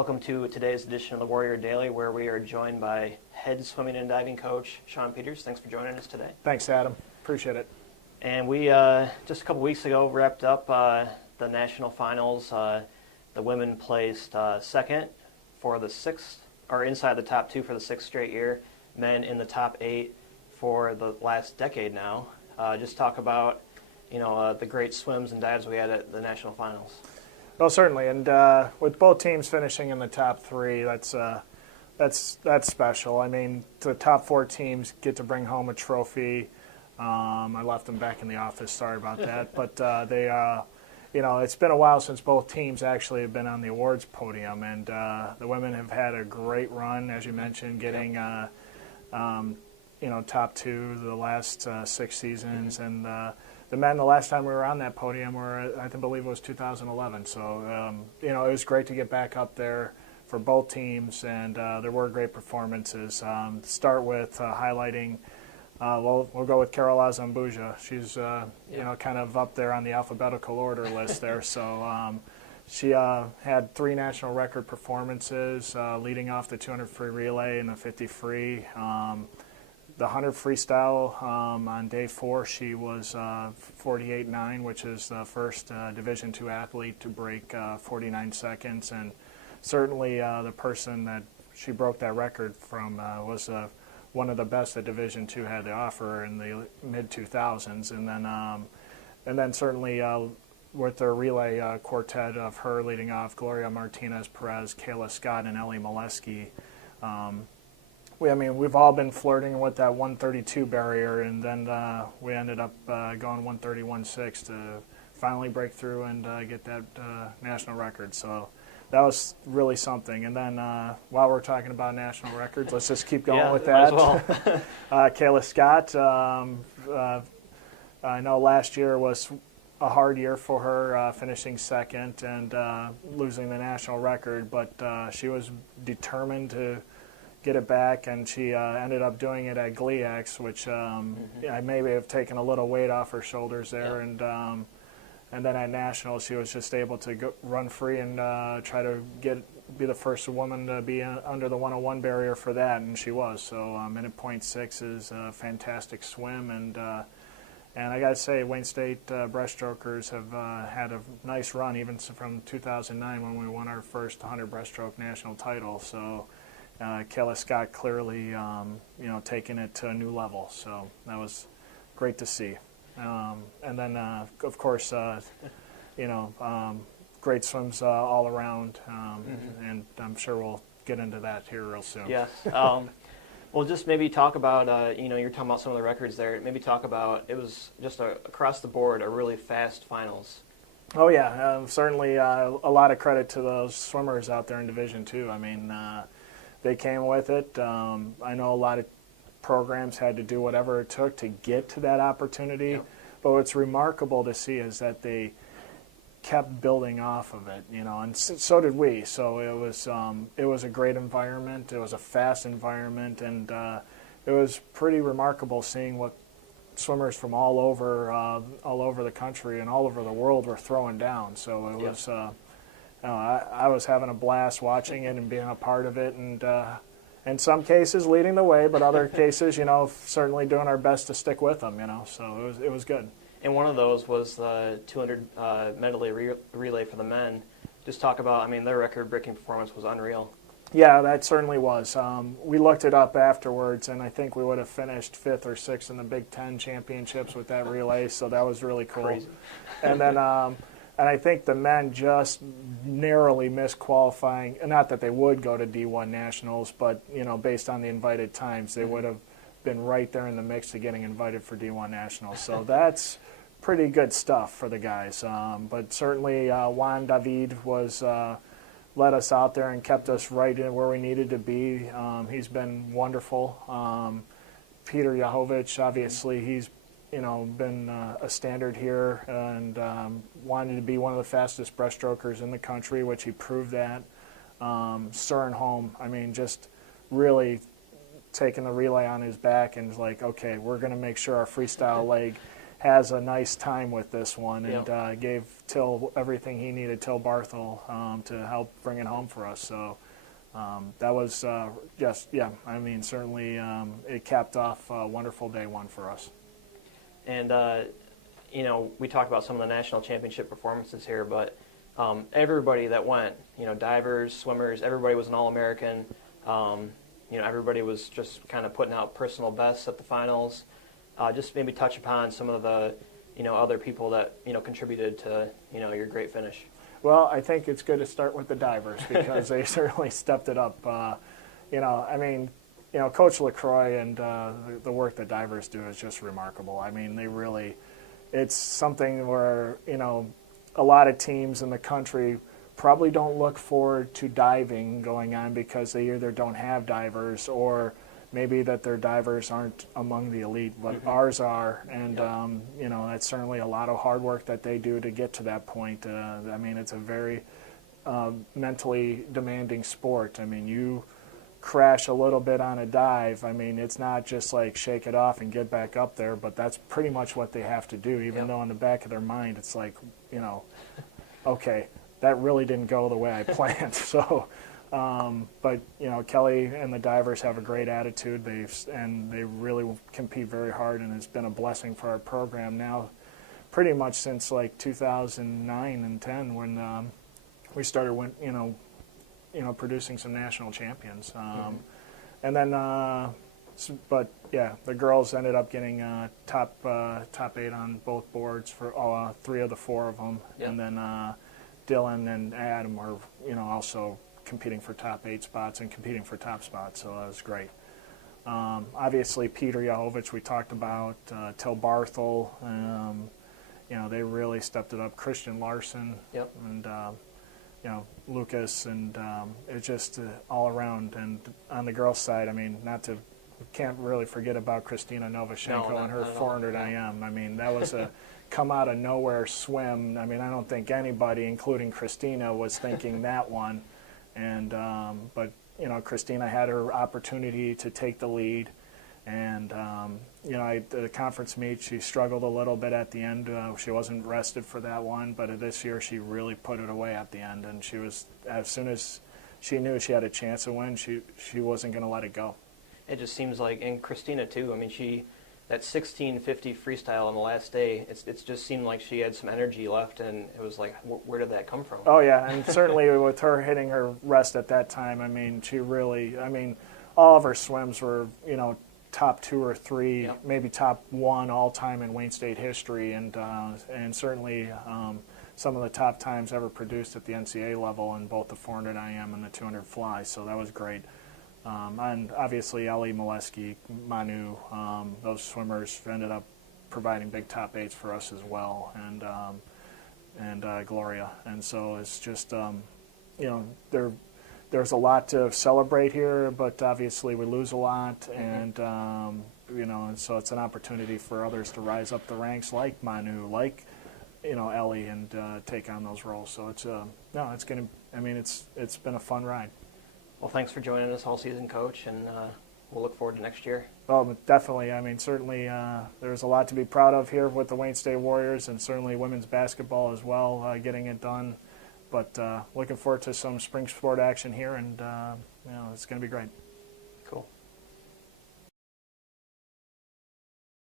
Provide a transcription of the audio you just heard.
Welcome to today's edition of the Warrior Daily, where we are joined by head swimming and diving coach Sean Peters. Thanks for joining us today. Thanks, Adam. Appreciate it. And we, just a couple weeks ago, wrapped up the national finals. The women placed second for the sixth, or inside the top two for the sixth straight year. Men in the top 8 for the last decade now. Just talk about, the great swims and dives we had at the national finals. Well, certainly, and with both teams finishing in the top 3, that's special. I mean, the top 4 teams get to bring home a trophy. I left them back in the office. Sorry about that, but it's been a while since both teams actually have been on the awards podium, and the women have had a great run, as you mentioned, getting top 2 the last 6 seasons, and the men, the last time we were on that podium, I believe it was 2011. So, it was great to get back up there for both teams, and there were great performances. To start with highlighting, we'll go with Carol Azambuja. She's, kind of up there on the alphabetical order list there. So she had 3 national record performances, leading off the 200 free relay and the 50 free. The 100 freestyle on day 4, she was 48.9, which is the first Division II athlete to break 49 seconds. And certainly the person that she broke that record from was one of the best that Division II had to offer in the mid-2000s. And then certainly with their relay quartet of her leading off, Gloria Martinez-Perez, Kayla Scott, and Ellie Molesky. We've all been flirting with that 132 barrier, and then we ended up going 131.6 to finally break through and get that national record. So that was really something. And then while we're talking about national records, let's just keep going with that. Well. Kayla Scott, I know last year was a hard year for her, finishing second and losing the national record, but she was determined to get it back, and she ended up doing it at GLIACs, which I maybe have taken a little weight off her shoulders there, and then at nationals she was just able to run free and try to be the first woman to be under the 101 barrier for that, and she was. So minute .6 is a fantastic swim, and I got to say, Wayne State breaststrokers have had a nice run even from 2009 when we won our first 100 breaststroke national title. So Kayla Scott clearly, taking it to a new level. So that was great to see. And then, of course, great swims all around, and I'm sure we'll get into that here real soon. Yes. Well, just maybe talk about, you're talking about some of the records there. Maybe talk about, it was just across the board a really fast finals. Oh, yeah. Certainly a lot of credit to those swimmers out there in Division II. I mean, they came with it. I know a lot of programs had to do whatever it took to get to that opportunity. Yep. But what's remarkable to see is that they kept building off of it, and so did we. So it was a great environment. It was a fast environment, and it was pretty remarkable seeing what swimmers from all over the country and all over the world were throwing down. So it was. I was having a blast watching it and being a part of it, and in some cases leading the way, but other cases, certainly doing our best to stick with them. So it was good. And one of those was the 200 medley relay for the men. Just talk about, their record-breaking performance was unreal. Yeah, that certainly was. We looked it up afterwards, and I think we would have finished 5th or 6th in the Big Ten championships with that relay, so that was really cool. Crazy. And then and I think the men just narrowly missed qualifying. Not that they would go to D1 Nationals, but, based on the invited times, they would have been right there in the mix to getting invited for D1 Nationals. So that's pretty good stuff for the guys. But certainly Juan David led us out there and kept us right in where we needed to be. He's been wonderful. Peter Yahovich, obviously, he's been a standard here and wanted to be one of the fastest breaststrokers in the country, which he proved that. Søren Holm, just really taking the relay on his back and was like, okay, we're going to make sure our freestyle leg has a nice time with this one, and Yep. gave Till everything he needed, Till Barthel, to help bring it home for us. So that was I mean, certainly it capped off a wonderful day one for us. And you know, we talked about some of the national championship performances here, but everybody that went, you know, divers, swimmers, everybody was an All-American. You know, everybody was just kind of putting out personal bests at the finals. Just maybe touch upon some of the, you know, other people that, you know, contributed to, you know, your great finish. Well, I think it's good to start with the divers because they certainly stepped it up. You know, I mean, you know, Coach LaCroix and the work that divers do is just remarkable. I mean, they really, it's something where, you know, a lot of teams in the country probably don't look forward to diving going on because they either don't have divers or maybe that their divers aren't among the elite, but ours are, and you know, that's certainly a lot of hard work that they do to get to that point. I mean, it's a very mentally demanding sport. I mean, you crash a little bit on a dive, I mean, it's not just like shake it off and get back up there, but that's pretty much what they have to do, even though in the back of their mind it's like, you know, okay, that really didn't go the way I planned. So, but you know, Kelly and the divers have a great attitude. They really compete very hard, and it's been a blessing for our program now, pretty much since like 2009 and 10 when we started, producing some national champions. And then, but yeah, the girls ended up getting top 8 on both boards for 3 of the 4 of them, and then Dylan and Adam were, you know, also competing for top 8 spots and competing for top spots, so that was great. Obviously, Peter Yahovich we talked about, Till Barthel, you know, they really stepped it up. Christian Larson, and you know, Lucas, and it's just all around. And on the girls' side, I mean, can't really forget about Christina Novoshenko and her 400 IM. I mean, that was a come out of nowhere swim. I mean, I don't think anybody, including Christina, was thinking that one. And but you know, Christina had her opportunity to take the lead, and you know, at the conference meet, she struggled a little bit at the end. She wasn't rested for that one, but this year she really put it away at the end, and she was, as soon as she knew she had a chance to win, she wasn't going to let it go. It just seems like, and Christina too, I mean, that 1650 freestyle on the last day, it's just seemed like she had some energy left, and it was like, where did that come from? Oh yeah, and certainly with her hitting her rest at that time, I mean, she really, I mean, all of her swims were, you know, top 2 or 3, maybe top 1 all time in Wayne State history, and certainly some of the top times ever produced at the NCAA level in both the 400 IM and the 200 fly. So that was great. And obviously Ellie, Molesky, Manu, those swimmers ended up providing big top 8s for us as well, and Gloria. And so it's just, you know, there's a lot to celebrate here, but obviously we lose a lot, and you know, and so it's an opportunity for others to rise up the ranks, like Manu, like, you know, Ellie, and take on those roles. So it's it's gonna. I mean, it's been a fun ride. Well, thanks for joining us all season, Coach, and we'll look forward to next year. Well, definitely. I mean, certainly there's a lot to be proud of here with the Wayne State Warriors, and certainly women's basketball as well, getting it done. But looking forward to some spring sport action here, and you know, it's going to be great.